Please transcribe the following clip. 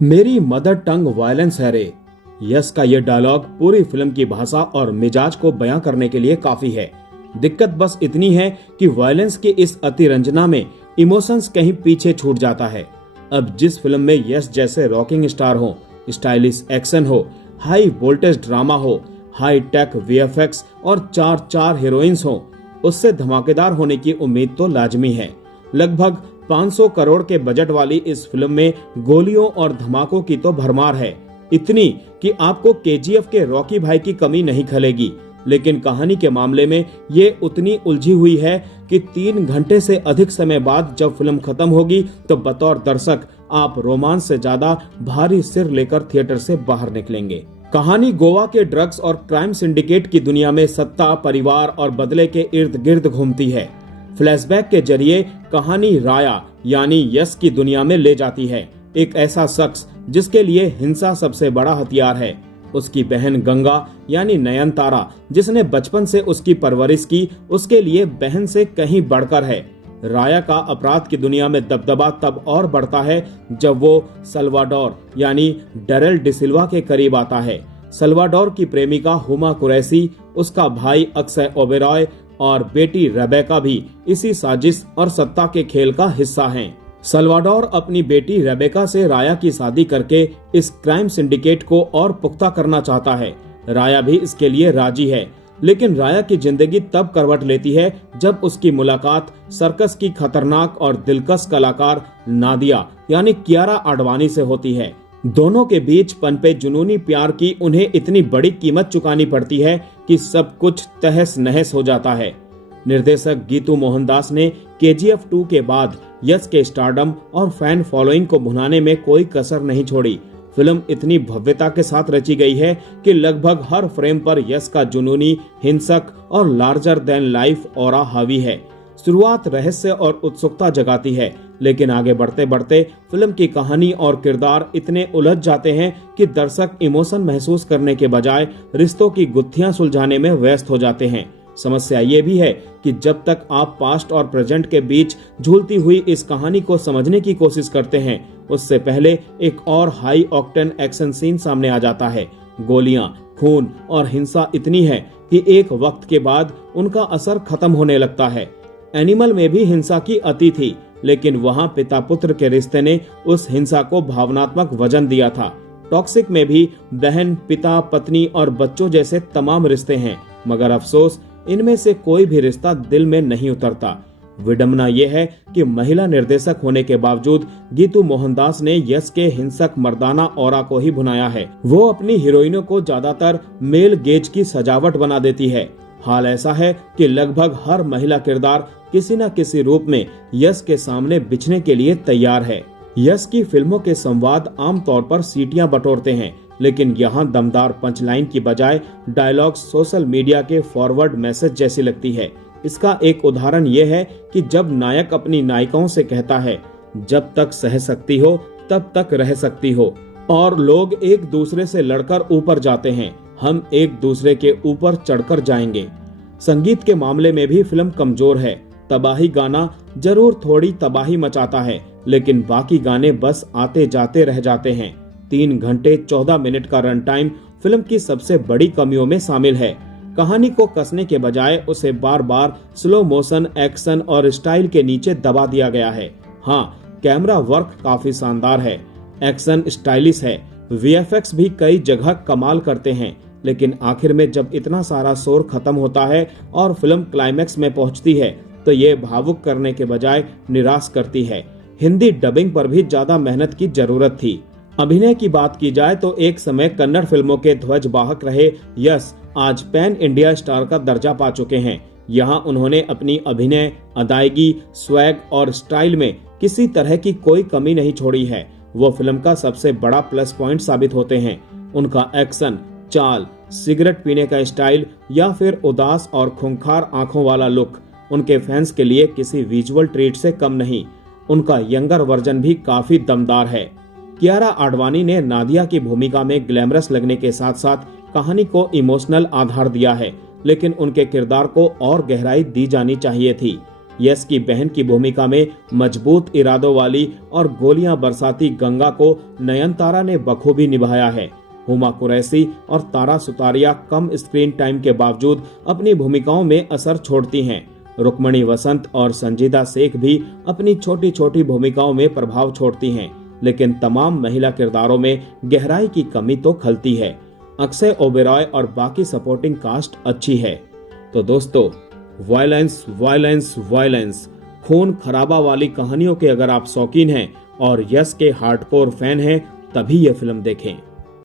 मेरी mother tongue violence है रे। यस का ये डायलॉग पूरी फिल्म की भाषा और मिजाज को बयां करने के लिए काफी है। दिक्कत बस इतनी है कि वायलेंस की इस अतिरंजना में इमोशंस कहीं पीछे छूट जाता है। अब जिस फिल्म में यस जैसे रॉकिंग स्टार हो, स्टाइलिश एक्शन हो, हाई वोल्टेज ड्रामा हो, हाई टेक वीएफएक्स और चार चार हीरोइंस हो, उससे धमाकेदार होने की उम्मीद तो लाजमी है। लगभग 500 करोड़ के बजट वाली इस फिल्म में गोलियों और धमाकों की तो भरमार है, इतनी कि आपको केजीएफ के रॉकी भाई की कमी नहीं खलेगी। लेकिन कहानी के मामले में ये उतनी उलझी हुई है कि 3 घंटे से अधिक समय बाद जब फिल्म खत्म होगी तो बतौर दर्शक आप रोमांच से ज्यादा भारी सिर लेकर थिएटर से बाहर निकलेंगे। कहानी गोवा के ड्रग्स और क्राइम सिंडिकेट की दुनिया में सत्ता, परिवार और बदले के इर्द गिर्द घूमती है। फ्लैशबैक के जरिए कहानी राया यानी यस की दुनिया में ले जाती है। एक ऐसा शख्स जिसके लिए हिंसा सबसे बड़ा हथियार है। उसकी बहन गंगा यानी नयनतारा, जिसने बचपन से उसकी परवरिश की, उसके लिए बहन से कहीं बढ़कर है। राया का अपराध की दुनिया में दबदबा तब और बढ़ता है जब वो सल्वाडोर यानी डेरेल डिसिल्वा के करीब आता है। सल्वाडोर की प्रेमिका हुमा कुरैशी, उसका भाई अक्षय ओबेरॉय और बेटी रेबेका भी इसी साजिश और सत्ता के खेल का हिस्सा हैं। सल्वाडोर अपनी बेटी रेबेका से राया की शादी करके इस क्राइम सिंडिकेट को और पुख्ता करना चाहता है। राया भी इसके लिए राजी है, लेकिन राया की जिंदगी तब करवट लेती है जब उसकी मुलाकात सर्कस की खतरनाक और दिलकश कलाकार नादिया यानी कियारा आडवाणी से होती है। दोनों के बीच पनपे जुनूनी प्यार की उन्हें इतनी बड़ी कीमत चुकानी पड़ती है कि सब कुछ तहस नहस हो जाता है। निर्देशक गीतू मोहनदास ने केजीएफ 2 के बाद यस के स्टारडम और फैन फॉलोइंग को भुनाने में कोई कसर नहीं छोड़ी। फिल्म इतनी भव्यता के साथ रची गई है कि लगभग हर फ्रेम पर यस का जुनूनी, हिंसक और लार्जर देन लाइफ ऑरा हावी है। शुरुआत रहस्य और उत्सुकता जगाती है, लेकिन आगे बढ़ते बढ़ते फिल्म की कहानी और किरदार इतने उलझ जाते हैं कि दर्शक इमोशन महसूस करने के बजाय रिश्तों की गुत्थियां सुलझाने में व्यस्त हो जाते हैं। समस्या ये भी है कि जब तक आप पास्ट और प्रेजेंट के बीच झूलती हुई इस कहानी को समझने की कोशिश करते हैं, उससे पहले एक और हाई ऑक्टेन एक्शन सीन सामने आ जाता है। गोलियां, खून और हिंसा इतनी है कि एक वक्त के बाद उनका असर खत्म होने लगता है। एनिमल में भी हिंसा की अति थी, लेकिन वहां पिता पुत्र के रिश्ते ने उस हिंसा को भावनात्मक वजन दिया था। टॉक्सिक में भी बहन, पिता, पत्नी और बच्चों जैसे तमाम रिश्ते हैं, मगर अफसोस इनमें से कोई भी रिश्ता दिल में नहीं उतरता। विडंबना यह है कि महिला निर्देशक होने के बावजूद गीतू मोहनदास ने यस के हिंसक मर्दाना ऑरा को ही भुनाया है। वो अपनी हीरोइनों को ज्यादातर मेल गेज की सजावट बना देती है। हाल ऐसा है कि लगभग हर महिला किरदार किसी न किसी रूप में यस के सामने बिछने के लिए तैयार है। यस की फिल्मों के संवाद आमतौर पर सीटियां बटोरते हैं, लेकिन यहाँ दमदार पंचलाइन की बजाय डायलॉग सोशल मीडिया के फॉरवर्ड मैसेज जैसी लगती है। इसका एक उदाहरण यह है कि जब नायक अपनी नायिकाओं से कहता है, जब तक सह सकती हो तब तक रह सकती हो, और लोग एक दूसरे से लड़कर ऊपर जाते हैं, हम एक दूसरे के ऊपर चढ़कर जाएंगे। संगीत के मामले में भी फिल्म कमजोर है। तबाही गाना जरूर थोड़ी तबाही मचाता है, लेकिन बाकी गाने बस आते जाते रह जाते हैं। 3 घंटे 14 मिनट का रन टाइम फिल्म की सबसे बड़ी कमियों में शामिल है। कहानी को कसने के बजाय उसे बार बार स्लो मोशन, एक्शन और स्टाइल के नीचे दबा दिया गया है। हाँ, कैमरा वर्क काफी शानदार है, एक्शन स्टाइलिश है, वीएफएक्स भी कई जगह कमाल करते हैं, लेकिन आखिर में जब इतना सारा शोर खत्म होता है और फिल्म क्लाइमैक्स में पहुंचती है तो ये भावुक करने के बजाय निराश करती है। हिंदी डबिंग पर भी ज्यादा मेहनत की जरूरत थी। अभिनय की बात की जाए तो एक समय कन्नड़ फिल्मों के ध्वजवाहक रहे यस आज पैन इंडिया स्टार का दर्जा पा चुके हैं। यहाँ उन्होंने अपनी अभिनय, अदायगी, स्वैग और स्टाइल में किसी तरह की कोई कमी नहीं छोड़ी है। वो फिल्म का सबसे बड़ा प्लस पॉइंट साबित होते हैं। उनका एक्शन, चाल, सिगरेट पीने का स्टाइल या फिर उदास और खूंखार आंखों वाला लुक उनके फैंस के लिए किसी विजुअल ट्रीट से कम नहीं। उनका यंगर वर्जन भी काफी दमदार है। कियारा आडवाणी ने नादिया की भूमिका में ग्लैमरस लगने के साथ साथ कहानी को इमोशनल आधार दिया है, लेकिन उनके किरदार को और गहराई दी जानी चाहिए थी। यश की बहन की भूमिका में मजबूत इरादों वाली और गोलियां बरसाती गंगा को नयनतारा ने बखूबी निभाया है। हुमा कुरैशी और तारा सुतारिया कम स्क्रीन टाइम के बावजूद अपनी भूमिकाओं में असर छोड़ती हैं। रुक्मणी वसंत और संजीदा शेख भी अपनी छोटी छोटी भूमिकाओं में प्रभाव छोड़ती हैं, लेकिन तमाम महिला किरदारों में गहराई की कमी तो खलती है। अक्षय ओबेरॉय और बाकी सपोर्टिंग कास्ट अच्छी है। तो दोस्तों, वायलेंस वायलेंस वायलेंस, खून खराबा वाली कहानियों के अगर आप शौकीन हैं और यश के हार्डकोर फैन हैं, तभी यह फिल्म देखें।